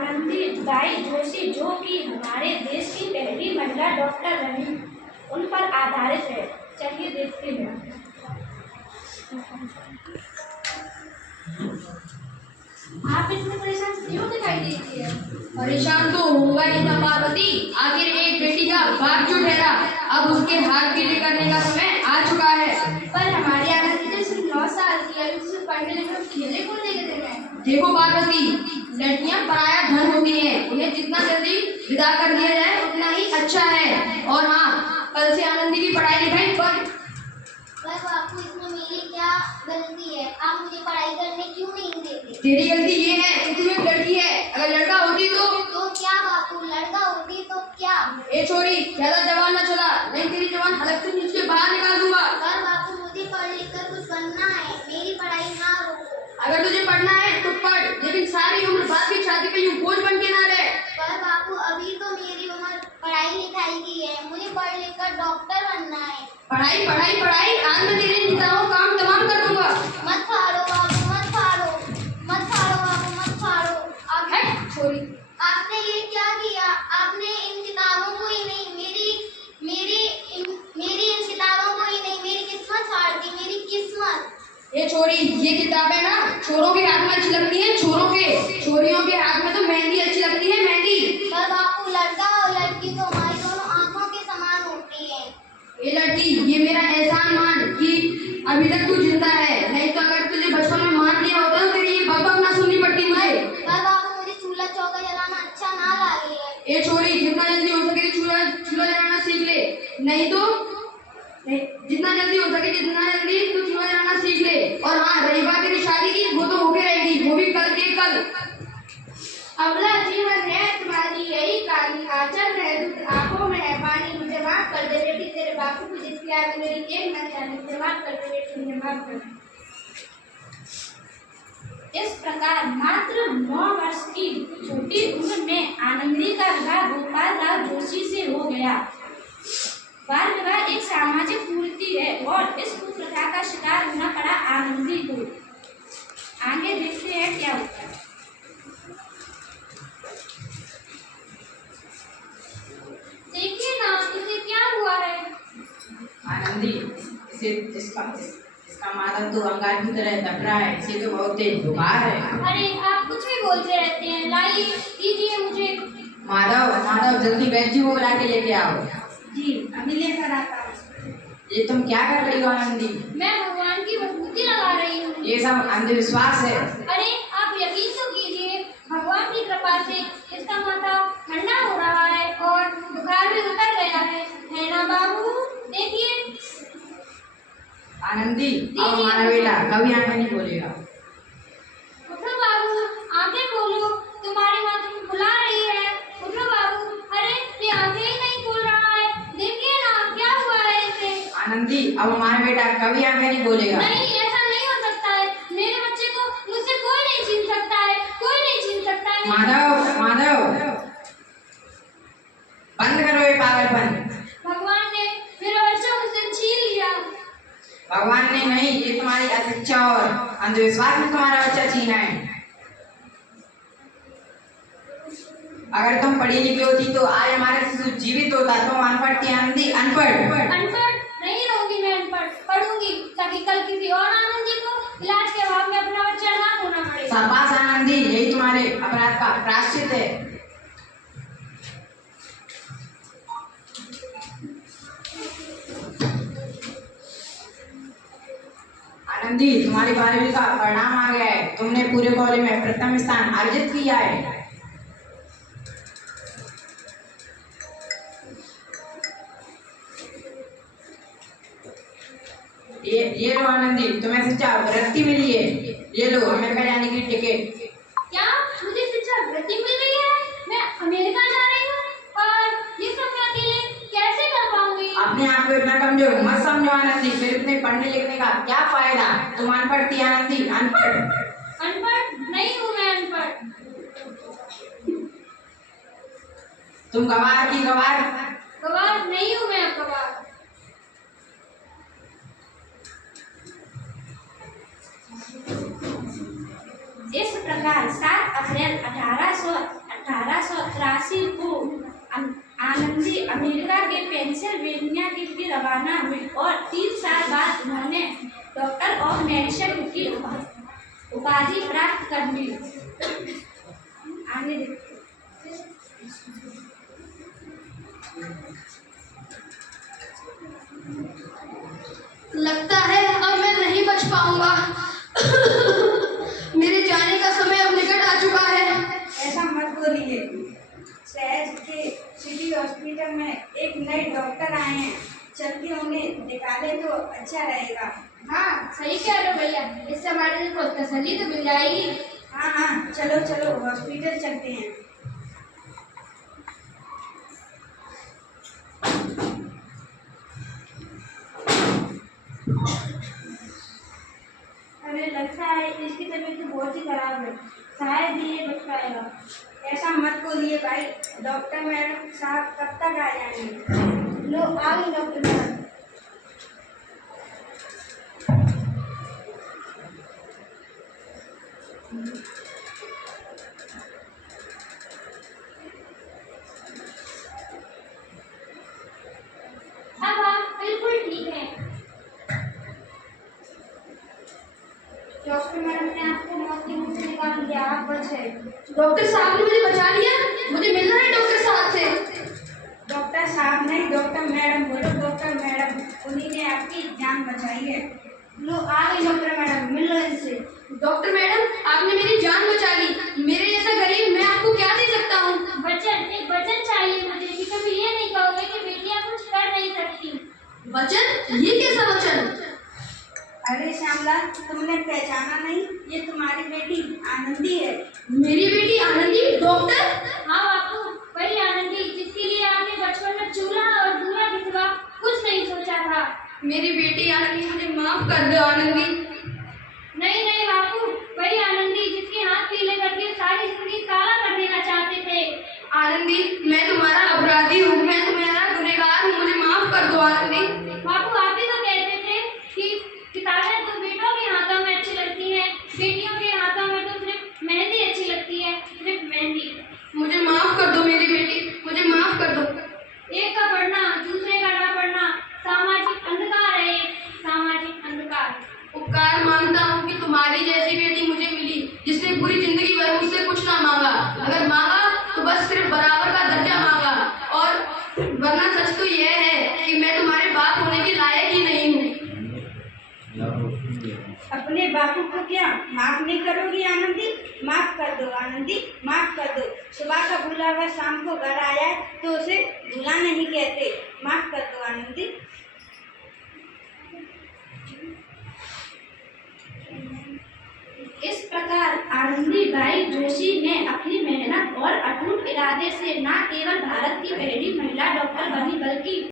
आनंदीबाई जोशी, जो कि हमारे देश की पहली महिला डॉक्टर रही, उन पर आधारित है। चलिए देखते हैं। आप इतने परेशान क्यों दिखाई देती है? परेशान तो होगा ही था पार्वती। आखिर एक बेटी का बाप जो ठहरा, अब उसके हाथ पीले करने का समय आ चुका है। पर हमारी आनंदी तो सिर्फ 9 साल की है, अभी सिर्फ पढ़ने लिखने खेलने कूदने के दिन है। देखो पार्वती, लड़कियां पराया धन होती हैं, उन्हें जितना जल्दी विदा कर दिया जाए उतना ही अच्छा है। और हाँ, कल से आनंदी की पढ़ाई लिखाई बंद। पर बापू, इसमें मेरी क्या गलती है? आप मुझे पढ़ाई करने क्यों नहीं देते? तेरी गलती ये है कि तू एक लड़की है। अगर लड़का होती तो क्या बापू, लड़का होती तो क्या? ए छोरी, ज्यादा जवान न चला, नहीं तेरी जवान हलक से नीचे बाहर निकाल दूंगा। पर बापू, मुझे पढ़ लिख कर कुछ बनना है, मेरी पढ़ाई ना रोको। अगर तुझे पढ़ना है तो पढ़, लेकिन सारी उम्र बाप की छाती पे यूं बोझ बन के ना रहे। पर बापू, अभी तो मेरी उम्र पढ़ाई लिखाई की है, मुझे पढ़ लिख कर डॉक्टर बनना है। पढ़ाई पढ़ाई पढ़ाई, आज मैं तेरे निकाहों काम तमाम कर दूंगा। मत फाड़ो बापू, मत फाड़ो, मत फाड़ो बापू, मत फाड़ो। हट छोरी। आपने ये क्या किया? आपने इन किताबों को ही नहीं, मेरी इन किताबों को ही नहीं, मेरी किस्मत फाड़ दी, मेरी किस्मत। ये छोरी, ये किताबें ना छोरों के हाथ में अच्छी लगती है, छोरों के। छोरियों के हाथ में तो मेहंदी अच्छी लगती है, मेहंदी। पर बापू, लड़का और लड़की तो हमारी दोनों आंखों के समान होती है। ये लड़की, ये मेरा एहसान मान कि अभी तक तू जिंदा है, नहीं तो अगर तुझे बचपन में मार दिया होता तो तेरी ये बकबक ना सुननी पड़ती मुझे। पर बापू, मुझे चूल्हा चौका जलाना अच्छा ना लगे। ये छोरी, जितना जल्दी हो सके चूल्हा जलाना सीख ले, नहीं तो जितना जल्दी हो सके जितना जल्दी तू चूल्हा जलाना सीख ले। और हाँ, रही बात तेरी शादी की, वो तो होके रहेगी, वो भी कल के कल। अगला जीवन है तुम्हारी यही कहानी, आंचल में दूध, आंखों में है पानी। मुझे माफ कर दे बेटी, तेरे बापू को जिसकी आज मेरी एक न जाने। मुझे माफ कर दे बेटी, मुझे माफ कर दे। इस प्रकार मात्र 9 वर्ष की छोटी उम्र में आनंदी का विवाह गोपाल राव जोशी से हो गया। बाल विवाह एक सामाजिक कुरीति है और इस कुप्रथा का शिकार होना पड़ा आनंदी को। आगे देखते हैं क्या होता है। देखिए ना, इसे क्या हुआ है? आनंदी, इसका माथा तो अंगार की तरह दब रहा है, इसे तो बहुत तेज बुखार है। अरे, आप कुछ भी बोलते रहते हैं। लाइए, दीजिए मुझे। माधव जल्दी वैद्य को बुला के लेके आओ। जी, अभी लेकर आता हूँ। ये तुम क्या कर रही हो आनंदी? मैं भगवान की विभूति लगा रही हूँ। ये सब अंधविश्वास है। अरे, आप यकीन तो कीजिए, भगवान की कृपा से इसका माथा ठंडा हो रहा है और बुखार भी उतर गया है ना बाबू? देखिए। आनंदी, अब हमारा बेटा कभी आंखें नहीं खोलेगा। उठो बाबू, आंखें खोलो, तुम्हारी माँ तुम्हें बुला रही है। उठो बाबू। अरे, ये आंखें ही नहीं खोल रहा है, देखिए ना क्या हुआ है इसे। आनंदी, अब हमारा बेटा कभी आंखें नहीं खोलेगा। नहीं, ऐसा नहीं हो सकता है। मेरे बच्चे को मुझसे कोई नहीं छीन सकता है, कोई नहीं छीन सकता है। माधव, बंद करो ये पागलपन। भगवान ने मेरा बच्चा मुझसे छीन लिया। भगवान ने नहीं, ये तुम्हारी अशिक्षा और अंधविश्वास में तुम्हारा बच्चा छीना है। अगर तुम पढ़ी लिखी होती तो आज हमारा शिशु जीवित होता। तुम अनपढ़ थी आनंदी, अनपढ़। अनपढ़ नहीं रहूंगी मैं, अनपढ़ पढ़ूंगी ताकि कल किसी और आनंदी को इलाज के अभाव में अपना बच्चा ना खोना पड़े। शाबाश आनंदी, यही तुम्हारे अपराध का प्रायश्चित है। आनंदी, तुम्हारी 12वीं का परिणाम आ गया है। तुमने पूरे कॉलेज में प्रथम स्थान अर्जित किया है। ये लो आनंदी, तुम्हें शिक्षा वृत्ति मिली है। ये लो अमेरिका जाने की टिकट। क्या मुझे शिक्षा वृत्ति मिल रही है? मैं अमेरिका जा रही हूँ और ये सब मैं अकेले कैसे कर पाऊंगी? अपने आप को इतना कमजोर मत समझो आनंदी, फिर इतने पढ़ने लिखने का क्या फायदा? तुम अनपढ़ थी आनंदी, अनपढ़। अनपढ़ नहीं हूँ मैं, अनपढ़। तुम गवार की गवार। गवार नहीं हूँ मैं, गवार। इस प्रकार 7 अप्रैल 1898 पेंसिल्वेनिया के लिए रवाना हुई और 3 साल बाद उन्होंने डॉक्टर ऑफ मेडिसिन की उपाधि प्राप्त कर ली। आगे देखिए। लगता है अब मैं नहीं बच पाऊंगा। मेरे जाने का समय अब निकट आ चुका है। ऐसा मत बोलिए। शहर के सिटी हॉस्पिटल में एक नए डॉक्टर आए हैं, चल के उन्हें दिखा दे तो अच्छा रहेगा। हाँ सही कह रहे हो भैया, इससे हमारे दिल को तसल्ली तो मिल जाएगी। हाँ हाँ, चलो चलो हॉस्पिटल चलते हैं। अरे लगता है इसकी तबीयत तो बहुत ही खराब है, शायद ये बच पाएगा। ऐसा मत बोलिए भाई, डॉक्टर मैडम साहब कब तक आ जाएंगे? लो आ गई डॉक्टर मैडम। अब आप बिल्कुल ठीक हैं। डॉक्टर मैडम ने आपको मौत के मुंह से निकाल दिया, आप बच गए। डॉक्टर साहब ने मुझे बचा लिया। मुझे मिलना है डॉक्टर साहब से। डॉक्टर साहब नहीं, डॉक्टर मैडम बोलो। डॉक्टर मैडम, उन्हीं ने आपकी जान बचाई है। लो आ गई डॉक्टर मैडम, मिल लो इनसे। डॉक्टर मैडम, आपने मेरी जान बचा ली। मेरे जैसा गरीब मैं आपको क्या दे सकता हूँ? एक वचन चाहिए मुझे कि कभी ये नहीं कहोगे कि बेटियां कुछ कर नहीं सकती। वचन? ये कैसा वचन? अरे श्यामलाल, तुमने पहचाना नहीं? ये तुम्हारी बेटी आनंदी है। मेरी बेटी आनंदी डॉक्टर? हाँ बापू, वही आनंदी जिसके लिए आपने बचपन में चूल्हा और दूल्हा के सिवा कुछ नहीं सोचा था। मेरी बेटी आनंदी, मुझे माफ कर दो आनंदी। नहीं नहीं बापू, वही आनंदी जिसके हाथ पीले करके सारी जिंदगी काला कर देना चाहते थे। आनंदी, मैं तुम्हारा अपराधी हूँ, मैं तुम्हारा गुनहगार हूँ, मुझे माफ कर दो आनंदी। बापू आप ही तो कहते थे कि किताबें तो बेटों के हाथों में अच्छी लगती हैं, बेटियों के हाथों में तो सिर्फ मेहंदी अच्छी लगती है, सिर्फ मेहंदी। मुझे माफ कर दो मेरी बेटी, मुझे माफ कर दो। एक का पढ़ना दूसरे का ना पढ़ना सामाजिक अंधकार है, सामाजिक अंधकार। उपकार मानता हूँ कि तुम्हारी जैसी बेटी मुझे मिली, जिसने पूरी जिंदगी भर मुझसे कुछ ना मांगा। अगर मांगा तो बस सिर्फ बराबर का दर्जा मांगा, और वरना सच तो यह है कि मैं तुम्हारे बाप होने के लायक ही नहीं हूँ। अपने बापू को क्या माफ नहीं करोगी आनंदी? माफ कर दो आनंदी, माफ कर दो। सुबह का भूला हुआ शाम को घर आया है तो उसे भूला नहीं कहते। माफ कर दो आनंदी। इस प्रकार आनंदीबाई जोशी ने अपनी मेहनत और अटूट इरादे से न केवल भारत की पहली महिला डॉक्टर बनी, बल्कि